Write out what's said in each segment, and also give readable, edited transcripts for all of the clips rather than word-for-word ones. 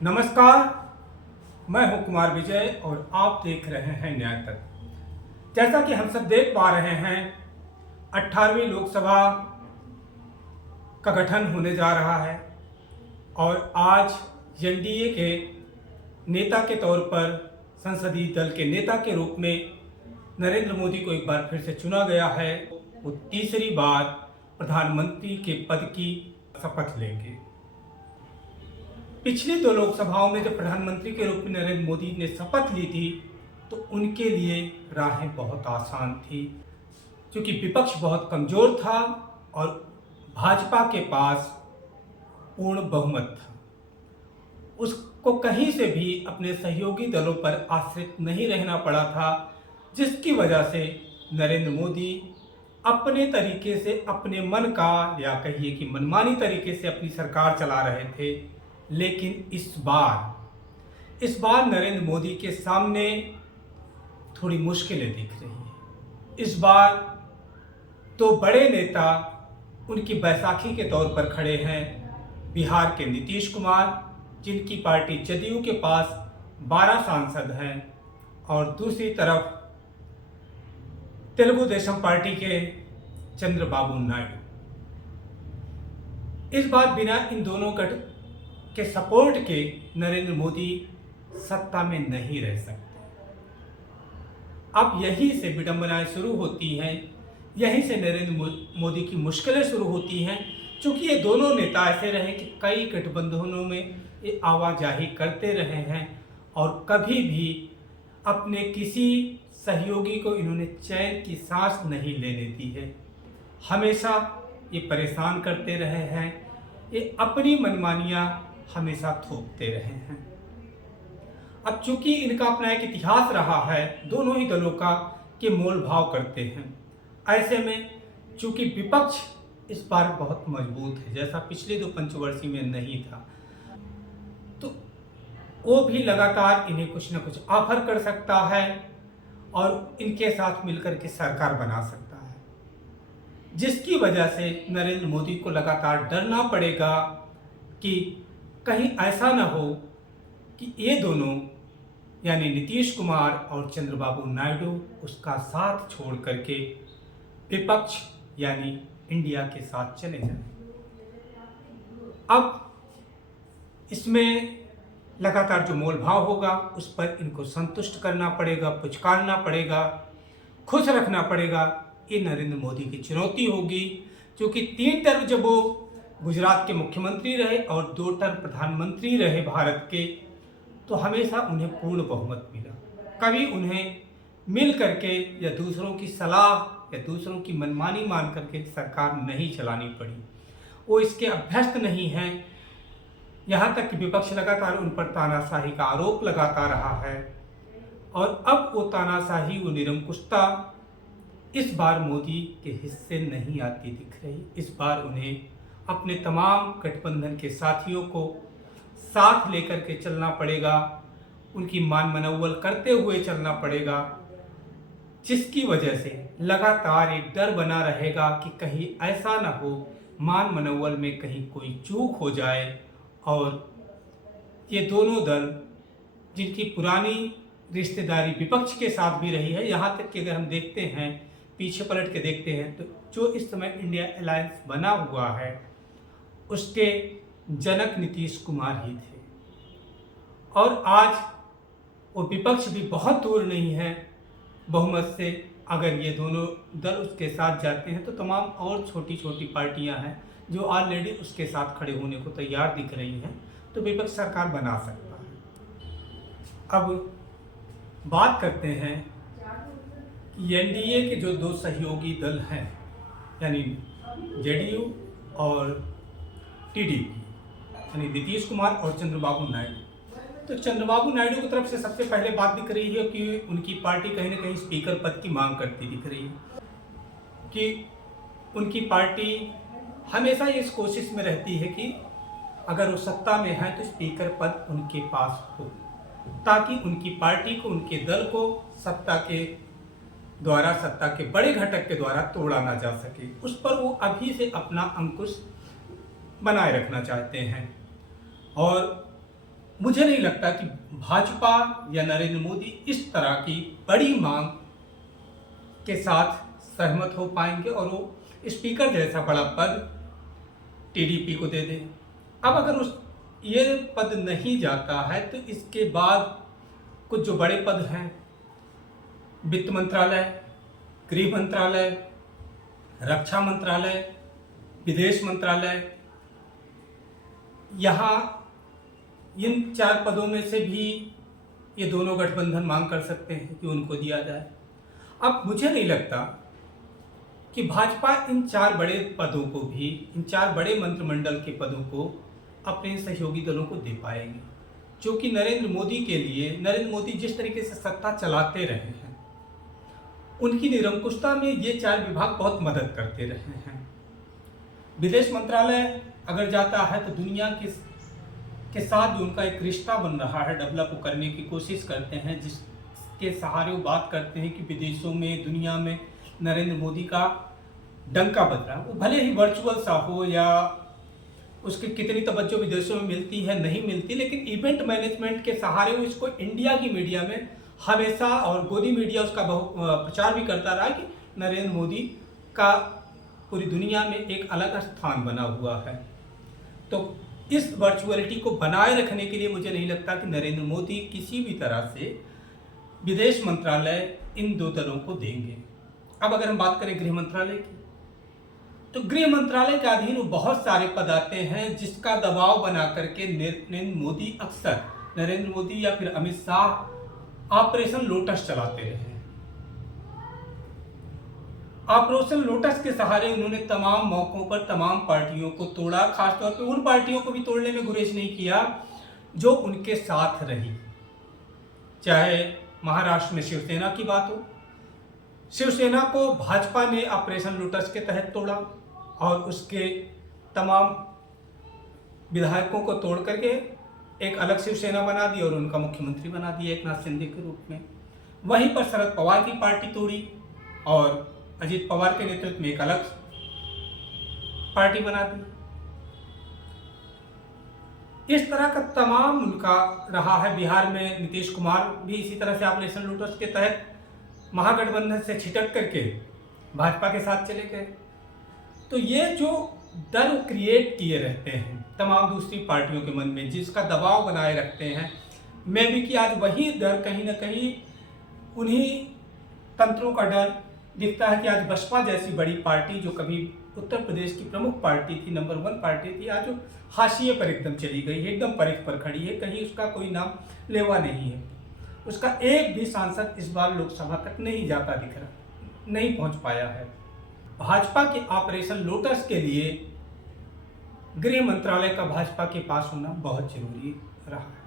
नमस्कार, मैं हूं कुमार विजय और आप देख रहे हैं न्याय तक। जैसा कि हम सब देख पा रहे हैं, 18वीं लोकसभा का गठन होने जा रहा है और आज एनडीए के नेता के तौर पर, संसदीय दल के नेता के रूप में नरेंद्र मोदी को एक बार फिर से चुना गया है। वो तीसरी बार प्रधानमंत्री के पद की शपथ लेंगे। पिछली दो लोकसभाओं में जब प्रधानमंत्री के रूप में नरेंद्र मोदी ने शपथ ली थी तो उनके लिए राहें बहुत आसान थी, क्योंकि विपक्ष बहुत कमज़ोर था और भाजपा के पास पूर्ण बहुमत था। उसको कहीं से भी अपने सहयोगी दलों पर आश्रित नहीं रहना पड़ा था, जिसकी वजह से नरेंद्र मोदी अपने तरीके से, अपने मन का या कहिए कि मनमानी तरीके से अपनी सरकार चला रहे थे। लेकिन इस बार नरेंद्र मोदी के सामने थोड़ी मुश्किलें दिख रही हैं। इस बार तो बड़े नेता उनकी बैसाखी के तौर पर खड़े हैं। बिहार के नीतीश कुमार, जिनकी पार्टी जदयू के पास 12 सांसद हैं, और दूसरी तरफ तेलुगु देशम पार्टी के चंद्रबाबू नायडू। इस बार बिना इन दोनों के सपोर्ट के नरेंद्र मोदी सत्ता में नहीं रह सकते। अब यहीं से विडंबनाएं शुरू होती हैं, यहीं से नरेंद्र मोदी की मुश्किलें शुरू होती हैं, क्योंकि ये दोनों नेता ऐसे रहे कि कई गठबंधनों में ये आवाजाही करते रहे हैं और कभी भी अपने किसी सहयोगी को इन्होंने चैन की सांस नहीं लेने दी है। हमेशा ये परेशान करते रहे हैं, ये अपनी मनमानियाँ हमेशा थोपते रहे हैं। अब चूंकि इनका अपना एक इतिहास रहा है, दोनों ही दलों का कि मोल भाव करते हैं, ऐसे में चूंकि विपक्ष इस बार बहुत मजबूत है, जैसा पिछले दो पंचवर्षीय में नहीं था, तो वो भी लगातार इन्हें कुछ न कुछ ऑफर कर सकता है और इनके साथ मिलकर के सरकार बना सकता है, जिसकी वजह से नरेंद्र मोदी को लगातार डरना पड़ेगा कि कहीं ऐसा न हो कि ये दोनों यानी नीतीश कुमार और चंद्रबाबू नायडू उसका साथ छोड़ करके विपक्ष यानी इंडिया के साथ चले जाएं। अब इसमें लगातार जो मोल भाव होगा उस पर इनको संतुष्ट करना पड़ेगा, पुचकारना पड़ेगा, खुश रखना पड़ेगा। ये नरेंद्र मोदी की चुनौती होगी, क्योंकि 3 टर्म जब वो गुजरात के मुख्यमंत्री रहे और 2 टर्म प्रधानमंत्री रहे भारत के, तो हमेशा उन्हें पूर्ण बहुमत मिला। कभी उन्हें मिल करके या दूसरों की सलाह या दूसरों की मनमानी मान करके सरकार नहीं चलानी पड़ी। वो इसके अभ्यस्त नहीं हैं। यहाँ तक कि विपक्ष लगातार उन पर तानाशाही का आरोप लगाता रहा है और अब वो तानाशाही, वो निरंकुशता इस बार मोदी के हिस्से नहीं आती दिख रही। इस बार उन्हें अपने तमाम गठबंधन के साथियों को साथ लेकर के चलना पड़ेगा, उनकी मान मनौवल करते हुए चलना पड़ेगा, जिसकी वजह से लगातार एक डर बना रहेगा कि कहीं ऐसा न हो मान मनौवल में कहीं कोई चूक हो जाए और ये दोनों दल, जिनकी पुरानी रिश्तेदारी विपक्ष के साथ भी रही है, यहाँ तक कि अगर हम देखते हैं, पीछे पलट के देखते हैं, तो जो इस समय इंडिया अलायंस बना हुआ है उसके जनक नीतीश कुमार ही थे और आज वो विपक्ष भी बहुत दूर नहीं है बहुमत से। अगर ये दोनों दल उसके साथ जाते हैं तो तमाम और छोटी छोटी पार्टियां हैं जो ऑलरेडी उसके साथ खड़े होने को तैयार दिख रही हैं, तो विपक्ष सरकार बना सकता है। अब बात करते हैं कि एनडीए के जो 2 सहयोगी दल हैं, यानी जेडीयू और टीडीपी, यानी नीतीश कुमार और चंद्रबाबू नायडू। तो चंद्रबाबू नायडू की तरफ से सबसे पहले बात दिख रही है कि उनकी पार्टी कहीं ना कहीं स्पीकर पद की मांग करती दिख रही है, कि उनकी पार्टी हमेशा इस कोशिश में रहती है कि अगर वो सत्ता में है तो स्पीकर पद उनके पास हो, ताकि उनकी पार्टी को, उनके दल को सत्ता के बड़े घटक के द्वारा तोड़ा ना जा सके। उस पर वो अभी से अपना अंकुश बनाए रखना चाहते हैं और मुझे नहीं लगता कि भाजपा या नरेंद्र मोदी इस तरह की बड़ी मांग के साथ सहमत हो पाएंगे और वो स्पीकर जैसा बड़ा पद टीडीपी को दे दे। अब अगर उस ये पद नहीं जाता है तो इसके बाद कुछ जो बड़े पद हैं, वित्त मंत्रालय, गृह मंत्रालय, रक्षा मंत्रालय, विदेश मंत्रालय, यहाँ इन 4 पदों में से भी ये दोनों गठबंधन मांग कर सकते हैं कि उनको दिया जाए। अब मुझे नहीं लगता कि भाजपा इन 4 बड़े पदों को भी, इन 4 बड़े मंत्रिमंडल के पदों को अपने सहयोगी दलों को दे पाएंगे, क्योंकि नरेंद्र मोदी के लिए, नरेंद्र मोदी जिस तरीके से सत्ता चलाते रहे हैं, उनकी निरंकुशता में ये 4 विभाग बहुत मदद करते रहे हैं। विदेश मंत्रालय अगर जाता है तो दुनिया के साथ जो उनका एक रिश्ता बन रहा है, डेवलप करने की कोशिश करते हैं, जिसके सहारे वो बात करते हैं कि विदेशों में, दुनिया में नरेंद्र मोदी का डंका बज रहा है। वो भले ही वर्चुअल सा हो या उसकी कितनी तवज्जो विदेशों में मिलती है नहीं मिलती, लेकिन इवेंट मैनेजमेंट के सहारे वो इसको इंडिया की मीडिया में हमेशा, और गोदी मीडिया उसका प्रचार भी करता रहा कि नरेंद्र मोदी का पूरी दुनिया में एक अलग स्थान बना हुआ है। तो इस वर्चुअलिटी को बनाए रखने के लिए मुझे नहीं लगता कि नरेंद्र मोदी किसी भी तरह से विदेश मंत्रालय इन 2 दलों को देंगे। अब अगर हम बात करें गृह मंत्रालय की, तो गृह मंत्रालय के अधीन वो बहुत सारे पद आते हैं जिसका दबाव बना करके नरेंद्र मोदी अक्सर, नरेंद्र मोदी या फिर अमित शाह ऑपरेशन लोटस चलाते रहे। ऑपरेशन लोटस के सहारे उन्होंने तमाम मौकों पर तमाम पार्टियों को तोड़ा, खासतौर पर उन पार्टियों को भी तोड़ने में गुरेज नहीं किया जो उनके साथ रही। चाहे महाराष्ट्र में शिवसेना की बात हो, शिवसेना को भाजपा ने ऑपरेशन लोटस के तहत तोड़ा और उसके तमाम विधायकों को तोड़ करके एक अलग शिवसेना बना दी और उनका मुख्यमंत्री बना दिया एकनाथ शिंदे के रूप में। वहीं पर शरद पवार की पार्टी तोड़ी और अजित पवार के नेतृत्व में एक अलग पार्टी बना दी। इस तरह का तमाम उनका रहा है। बिहार में नीतीश कुमार भी इसी तरह से ऑपरेशन लोटस के तहत महागठबंधन से छिटक करके भाजपा के साथ चले गए। तो ये जो डर क्रिएट किए रहते हैं तमाम दूसरी पार्टियों के मन में, जिसका दबाव बनाए रखते हैं, मैं भी कि आज वही डर कहीं ना कहीं उन्हीं तंत्रों का डर दिखता है कि आज बसपा जैसी बड़ी पार्टी जो कभी उत्तर प्रदेश की प्रमुख पार्टी थी, नंबर 1 पार्टी थी, आज हाशिए पर एकदम चली गई है, एकदम परिख पर खड़ी है, कहीं उसका कोई नाम लेवा नहीं है। उसका एक भी सांसद इस बार लोकसभा तक नहीं जाता दिख रहा, नहीं पहुंच पाया है। भाजपा के ऑपरेशन लोटस के लिए गृह मंत्रालय का भाजपा के पास होना बहुत जरूरी रहा है।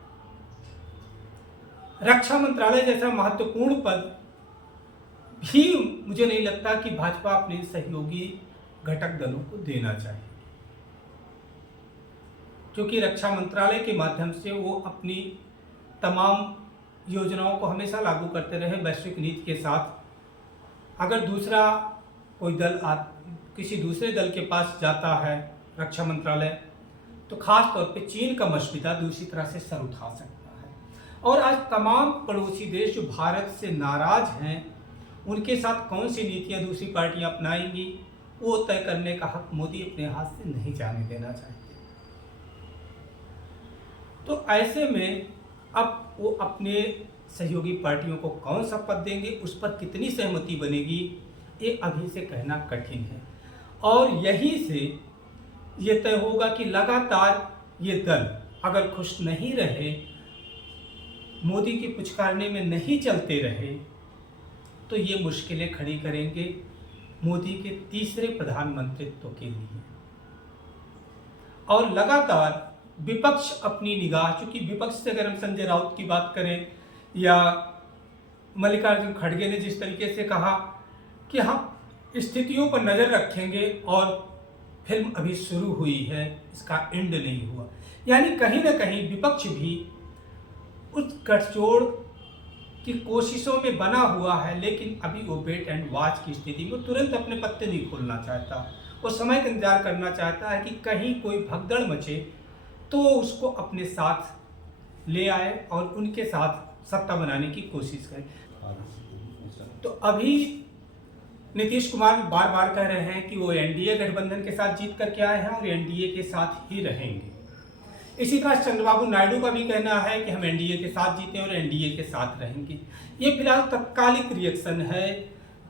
रक्षा मंत्रालय जैसा महत्वपूर्ण पद भी मुझे नहीं लगता कि भाजपा अपने सहयोगी घटक दलों को देना चाहिए, क्योंकि रक्षा मंत्रालय के माध्यम से वो अपनी तमाम योजनाओं को हमेशा लागू करते रहे वैश्विक नीति के साथ। अगर दूसरा कोई दल किसी दूसरे दल के पास जाता है रक्षा मंत्रालय, तो खास तौर पे चीन का मशविदा दूसरी तरह से सर उठा सकता है। और आज तमाम पड़ोसी देश जो भारत से नाराज हैं, उनके साथ कौन सी नीतियां दूसरी पार्टियां अपनाएंगी, वो तय करने का हक मोदी अपने हाथ से नहीं जाने देना चाहते। तो ऐसे में अब वो अपने सहयोगी पार्टियों को कौन सा पद देंगे, उस पर कितनी सहमति बनेगी, ये अभी से कहना कठिन है। और यहीं से ये तय होगा कि लगातार ये दल अगर खुश नहीं रहे, मोदी की पुचकारने में नहीं चलते रहे, तो ये मुश्किलें खड़ी करेंगे मोदी के तीसरे प्रधानमंत्रित्व के लिए। और लगातार विपक्ष अपनी निगाह, चूंकि विपक्ष से अगर हम संजय राउत की बात करें या मल्लिकार्जुन खड़गे ने जिस तरीके से कहा कि हम स्थितियों पर नज़र रखेंगे और फिल्म अभी शुरू हुई है, इसका एंड नहीं हुआ, यानी कहीं ना कहीं विपक्ष भी उस गठजोड़ की कोशिशों में बना हुआ है, लेकिन अभी वो वेट एंड वॉच की स्थिति में तुरंत अपने पत्ते नहीं खोलना चाहता। वो समय का इंतजार करना चाहता है कि कहीं कोई भगदड़ मचे तो उसको अपने साथ ले आए और उनके साथ सत्ता बनाने की कोशिश करें। तो अभी नीतीश कुमार बार बार कह रहे हैं कि वो एनडीए गठबंधन के साथ जीत करके आए हैं और एनडीए के साथ ही रहेंगे। इसी तरह चंद्रबाबू नायडू का भी कहना है कि हम एनडीए के साथ जीते और एनडीए के साथ रहेंगे। ये फिलहाल तत्कालिक रिएक्शन है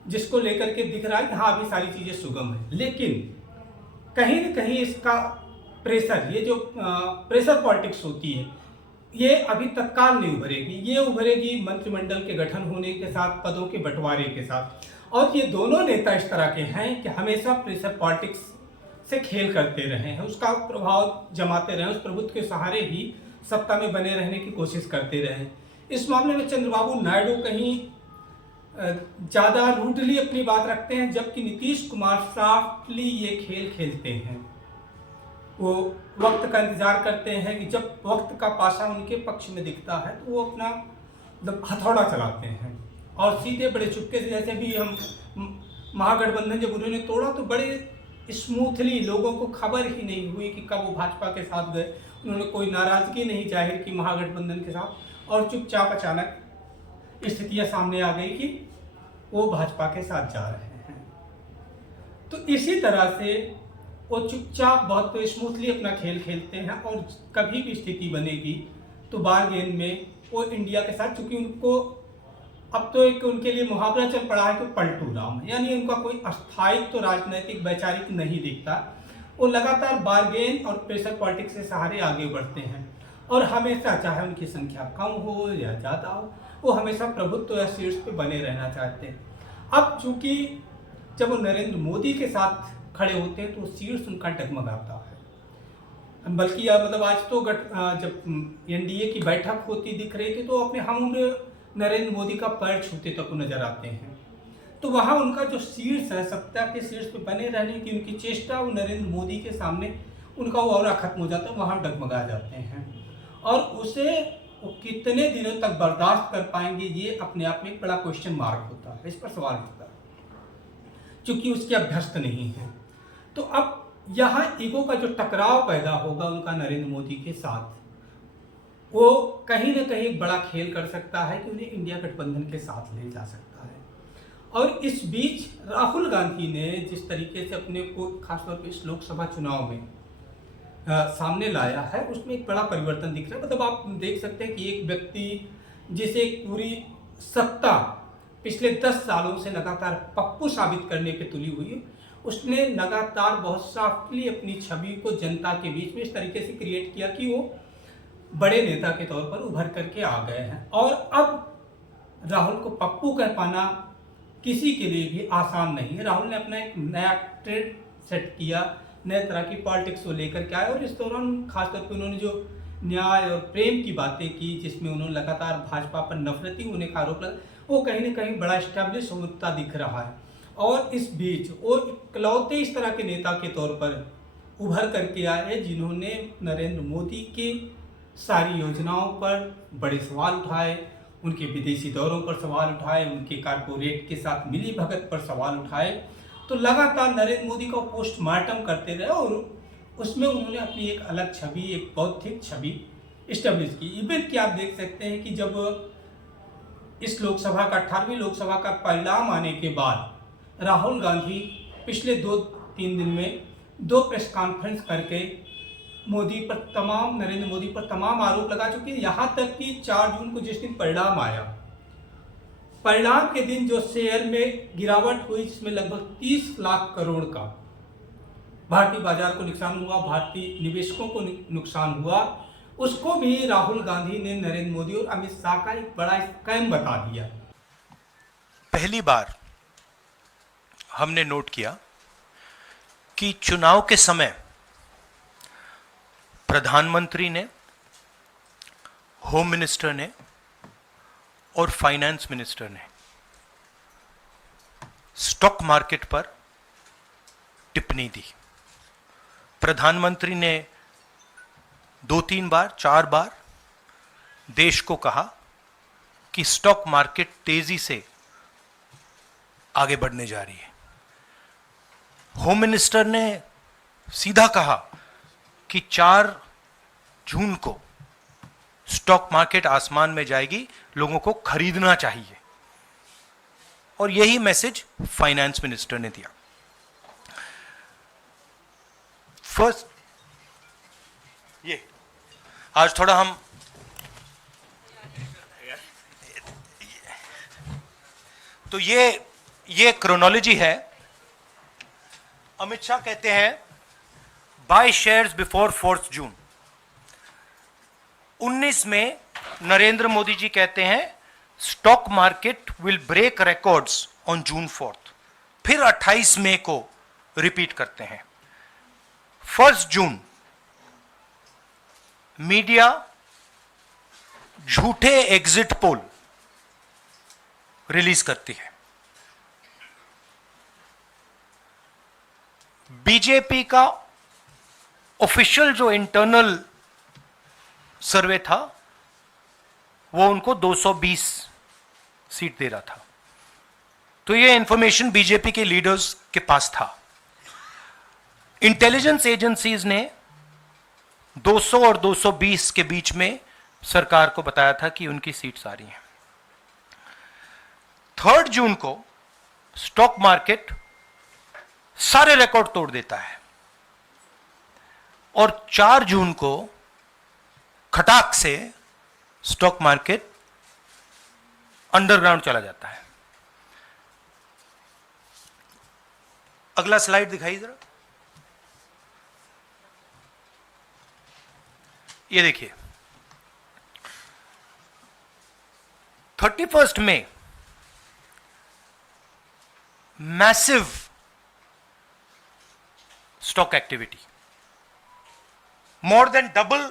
जिसको लेकर के दिख रहा है कि हाँ अभी सारी चीज़ें सुगम है, लेकिन कहीं न कहीं इसका प्रेशर, ये जो प्रेशर पॉलिटिक्स होती है, ये अभी तत्काल नहीं उभरेगी। ये उभरेगी मंत्रिमंडल के गठन होने के साथ, पदों के बंटवारे के साथ। और ये दोनों नेता इस तरह के हैं कि हमेशा प्रेशर पॉलिटिक्स से खेल करते रहे हैं, उसका प्रभाव जमाते रहे, उस प्रभुत्व के सहारे ही सत्ता में बने रहने की कोशिश करते रहे। इस मामले में चंद्रबाबू नायडू कहीं ज़्यादा रूडली अपनी बात रखते हैं, जबकि नीतीश कुमार सॉफ्टली ये खेल खेलते हैं। वो वक्त का इंतजार करते हैं कि जब वक्त का पासा उनके पक्ष में दिखता है तो वो अपना हथौड़ा चलाते हैं और सीधे बड़े चुपके से, जैसे भी हम महागठबंधन जब उन्होंने तोड़ा तो बड़े स्मूथली, लोगों को खबर ही नहीं हुई कि कब वो भाजपा के साथ गए। उन्होंने कोई नाराजगी नहीं जाहिर की महागठबंधन के साथ और चुपचाप अचानक स्थितियां सामने आ गई कि वो भाजपा के साथ जा रहे हैं। तो इसी तरह से वो चुपचाप बहुत स्मूथली अपना खेल खेलते हैं और कभी भी स्थिति बनेगी तो बारगेन में वो इंडिया के साथ, चूंकि उनको अब तो एक उनके लिए मुहावरा चल पड़ा है कि पलटू राम, यानी उनका कोई अस्थायित्व तो राजनैतिक वैचारिक नहीं दिखता। वो लगातार बारगेन और प्रेशर पॉलिटिक्स के सहारे आगे बढ़ते हैं और हमेशा, चाहे उनकी संख्या कम हो या ज़्यादा हो, वो हमेशा प्रभुत्व या शीर्ष पे बने रहना चाहते हैं। अब चूंकि जब वो नरेंद्र मोदी के साथ खड़े होते हैं तो शीर्ष उनका डगमगाता है। बल्कि मतलब आज तो जब एनडीए की बैठक होती दिख रही थी तो अपने हम नरेंद्र मोदी का पैर छूते तक नजर आते हैं। तो वहाँ उनका जो शीर्ष है, सत्ता के शीर्ष पे बने रहने की उनकी चेष्टा, वो नरेंद्र मोदी के सामने उनका वो ऑरा खत्म हो जाता है, वहाँ डगमगा जाते हैं और उसे वो कितने दिनों तक बर्दाश्त कर पाएंगे, ये अपने आप में एक बड़ा क्वेश्चन मार्क होता है, इस पर सवाल उठता है, चूंकि उसके अभ्यस्त नहीं है। तो अब यहाँ ईगो का जो टकराव पैदा होगा उनका नरेंद्र मोदी के साथ, वो कहीं ना कहीं बड़ा खेल कर सकता है कि उन्हें इंडिया गठबंधन के साथ ले जा सकता है। और इस बीच राहुल गांधी ने जिस तरीके से अपने को खासतौर पर इस लोकसभा चुनाव में सामने लाया है, उसमें एक बड़ा परिवर्तन दिख रहा है। मतलब आप देख सकते हैं कि एक व्यक्ति जिसे पूरी सत्ता पिछले 10 सालों से लगातार पप्पू साबित करने पे तुली हुई है, उसने लगातार बहुत सॉफ्टली अपनी छवि को जनता के बीच में इस तरीके से क्रिएट किया कि वो बड़े नेता के तौर पर उभर करके आ गए हैं। और अब राहुल को पप्पू कह पाना किसी के लिए भी आसान नहीं है। राहुल ने अपना एक नया ट्रेंड सेट किया, नए तरह की पॉलिटिक्स को लेकर के आए और इस दौरान खासतौर पर उन्होंने जो न्याय और प्रेम की बातें की, जिसमें उन्होंने लगातार भाजपा पर नफरती होने का आरोप लगा, वो कहीं ना कहीं बड़ा एस्टैब्लिश होता दिख रहा है। और इस बीच वो इकलौते इस तरह के नेता के तौर पर उभर करके आए जिन्होंने नरेंद्र मोदी के सारी योजनाओं पर बड़े सवाल उठाए, उनके विदेशी दौरों पर सवाल उठाए, उनके कारपोरेट के साथ मिली भगत पर सवाल उठाए। तो लगातार नरेंद्र मोदी का पोस्टमार्टम करते रहे और उसमें उन्होंने अपनी एक अलग छवि, एक बौद्धिक छवि इस्टेब्लिश की। इवन कि आप देख सकते हैं कि जब इस लोकसभा का 18वीं लोकसभा का परिणाम आने के बाद राहुल गांधी पिछले 2-3 दिन में 2 प्रेस कॉन्फ्रेंस करके नरेंद्र मोदी पर तमाम आरोप लगा चुके हैं। यहाँ तक कि 4 जून को जिस दिन परिणाम आया, परिणाम के दिन जो शेयर में गिरावट हुई जिसमें लगभग 30 लाख करोड़ का भारतीय बाजार को नुकसान हुआ, भारतीय निवेशकों को नुकसान हुआ, उसको भी राहुल गांधी ने नरेंद्र मोदी और अमित शाह का एक बड़ा स्कैम बता दिया। पहली बार हमने नोट किया कि चुनाव के समय प्रधानमंत्री ने, होम मिनिस्टर ने और फाइनेंस मिनिस्टर ने स्टॉक मार्केट पर टिप्पणी दी। प्रधानमंत्री ने 2-3 बार 4 बार देश को कहा कि स्टॉक मार्केट तेजी से आगे बढ़ने जा रही है। होम मिनिस्टर ने सीधा कहा कि 4 जून को स्टॉक मार्केट आसमान में जाएगी, लोगों को खरीदना चाहिए। और यही मैसेज फाइनेंस मिनिस्टर ने दिया। फर्स्ट, ये आज थोड़ा हम तो ये क्रोनोलॉजी है। अमित शाह कहते हैं बाय शेयर्स बिफोर 4 जून। 19 में नरेंद्र मोदी जी कहते हैं stock market will break records on June 4। फिर 28 मई को रिपीट करते हैं। 1 जून मीडिया झूठे एग्जिट पोल रिलीज करती है। बीजेपी का ऑफिशियल जो इंटरनल सर्वे था वो उनको 220 सीट दे रहा था। तो ये इंफॉर्मेशन बीजेपी के लीडर्स के पास था। इंटेलिजेंस एजेंसीज ने 200 और 220 के बीच में सरकार को बताया था कि उनकी सीट्स आ रही हैं। 3 जून को स्टॉक मार्केट सारे रिकॉर्ड तोड़ देता है और 4 जून को खटाक से स्टॉक मार्केट अंडरग्राउंड चला जाता है। अगला स्लाइड दिखाइए जरा। ये देखिए 31 मई massive stock activity, more than double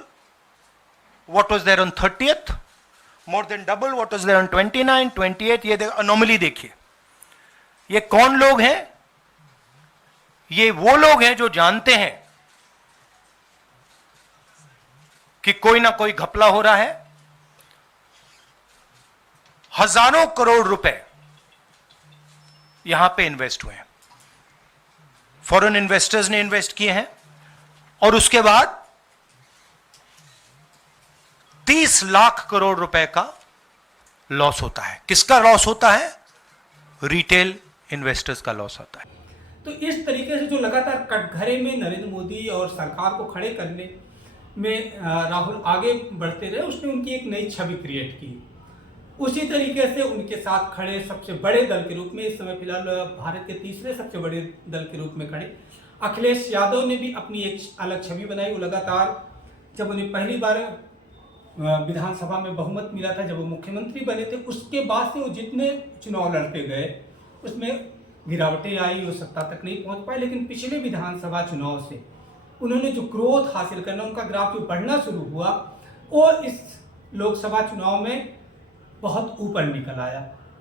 what was there on 30th, more than double what was there on 29, 28। ये अनोमली देखिए। ये कौन लोग हैं? ये वो लोग हैं जो जानते हैं कि कोई ना कोई घपला हो रहा है। हजारों करोड़ रुपए यहां पे इन्वेस्ट हुए हैं, फॉरेन इन्वेस्टर्स ने इन्वेस्ट किए हैं। और उसके बाद 30 लाख करोड़ रुपए का लॉस होता है। किसका लॉस होता है? रिटेल इन्वेस्टर्स का लॉस होता है। तो इस तरीके से जो लगातार कटघरे में नरेंद्र मोदी और सरकार को खड़े करने में राहुल आगे बढ़ते रहे, उसने उनकी एक नई छवि क्रिएट की। उसी तरीके से उनके साथ खड़े सबसे बड़े दल के रूप में इस समय फिलहाल भारत के तीसरे सबसे बड़े दल के रूप में खड़े अखिलेश यादव ने भी अपनी एक अलग छवि बनाई। वो लगातार जब उन्हें पहली बार विधानसभा में बहुमत मिला था, जब वो मुख्यमंत्री बने थे, उसके बाद से वो जितने चुनाव लड़ते गए उसमें गिरावटें आई, वो सत्ता तक नहीं पहुंच पाए। लेकिन पिछले विधानसभा चुनाव से उन्होंने जो ग्रोथ हासिल करना, उनका ग्राफ जो बढ़ना शुरू हुआ, और इस लोकसभा चुनाव में बहुत ऊपर निकल आया।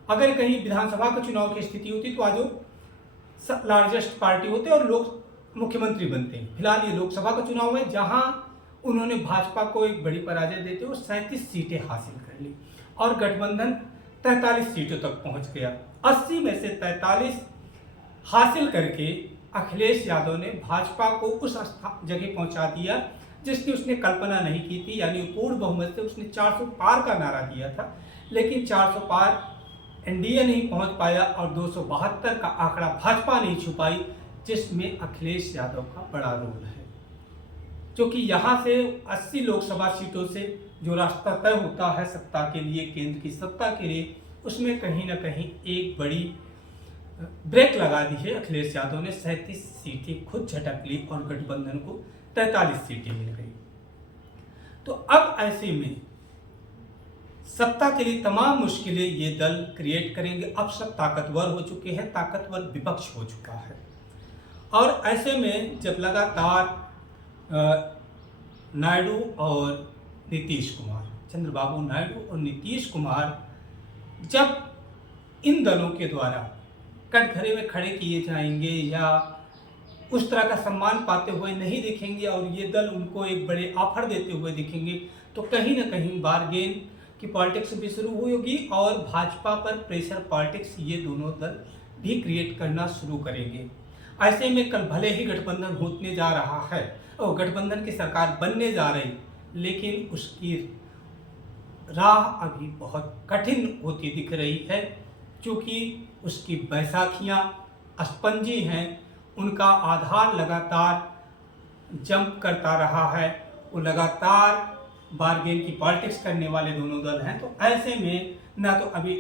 अगर कहीं विधानसभा के चुनाव की स्थिति होती तो आज वो लार्जेस्ट पार्टी होते और लोग मुख्यमंत्री बनते हैं। फिलहाल ये लोकसभा का चुनाव है जहां उन्होंने भाजपा को एक बड़ी पराजय देते हुए 37 सीटें हासिल कर ली और गठबंधन 43 सीटों तक पहुंच गया। 80 में से 43 हासिल करके अखिलेश यादव ने भाजपा को उस जगह पहुंचा दिया जिसकी उसने कल्पना नहीं की थी, यानी पूर्ण बहुमत से उसने 400 पार का नारा दिया था, लेकिन 400 पार एनडीए नहीं पहुंच पाया और 272 का आंकड़ा भाजपा नहीं छुपाई, जिसमें अखिलेश यादव का बड़ा रोल है। क्योंकि यहां से 80 लोकसभा सीटों से जो रास्ता तय होता है सत्ता के लिए, केंद्र की सत्ता के लिए, उसमें कहीं ना कहीं एक बड़ी ब्रेक लगा दी है अखिलेश यादव ने। 37 सीटें खुद झटक ली और गठबंधन को 43 सीटें मिल गई। तो अब ऐसे में सत्ता के लिए तमाम मुश्किलें ये दल क्रिएट करेंगे। अब सब ताकतवर हो चुके हैं, ताकतवर विपक्ष हो चुका है। और ऐसे में जब लगातार नायडू और नीतीश कुमार, चंद्रबाबू नायडू और नीतीश कुमार जब इन दलों के द्वारा कटघरे में खड़े किए जाएंगे या उस तरह का सम्मान पाते हुए नहीं दिखेंगे और ये दल उनको एक बड़े ऑफर देते हुए दिखेंगे, तो कहीं ना कहीं बार्गेन की पॉलिटिक्स भी शुरू हुई होगी और भाजपा पर प्रेशर पॉलिटिक्स ये दोनों दल भी क्रिएट करना शुरू करेंगे। ऐसे में कल भले ही गठबंधन होने जा रहा है और गठबंधन की सरकार बनने जा रही, लेकिन उसकी राह अभी बहुत कठिन होती दिख रही है, क्योंकि उसकी बैसाखियाँ स्पंजी हैं, उनका आधार लगातार जंप करता रहा है, वो लगातार बार्गेन की पॉलिटिक्स करने वाले दोनों दल हैं। तो ऐसे में ना तो अभी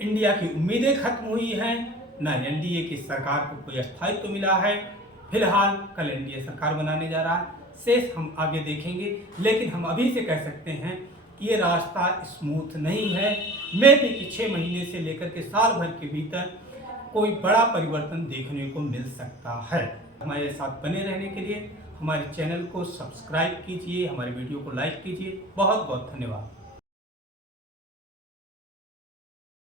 इंडिया की उम्मीदें खत्म हुई हैं, ना एनडीए की सरकार को कोई स्थायित्व मिला है। फिलहाल कल एनडीए सरकार बनाने जा रहा है, शेष हम आगे देखेंगे, लेकिन हम अभी से कह सकते हैं कि ये रास्ता स्मूथ नहीं है। मे भी कि 6 महीने से लेकर के साल भर के भीतर कोई बड़ा परिवर्तन देखने को मिल सकता है। हमारे साथ बने रहने के लिए हमारे चैनल को सब्सक्राइब कीजिए, हमारे वीडियो को लाइक कीजिए। बहुत बहुत धन्यवाद।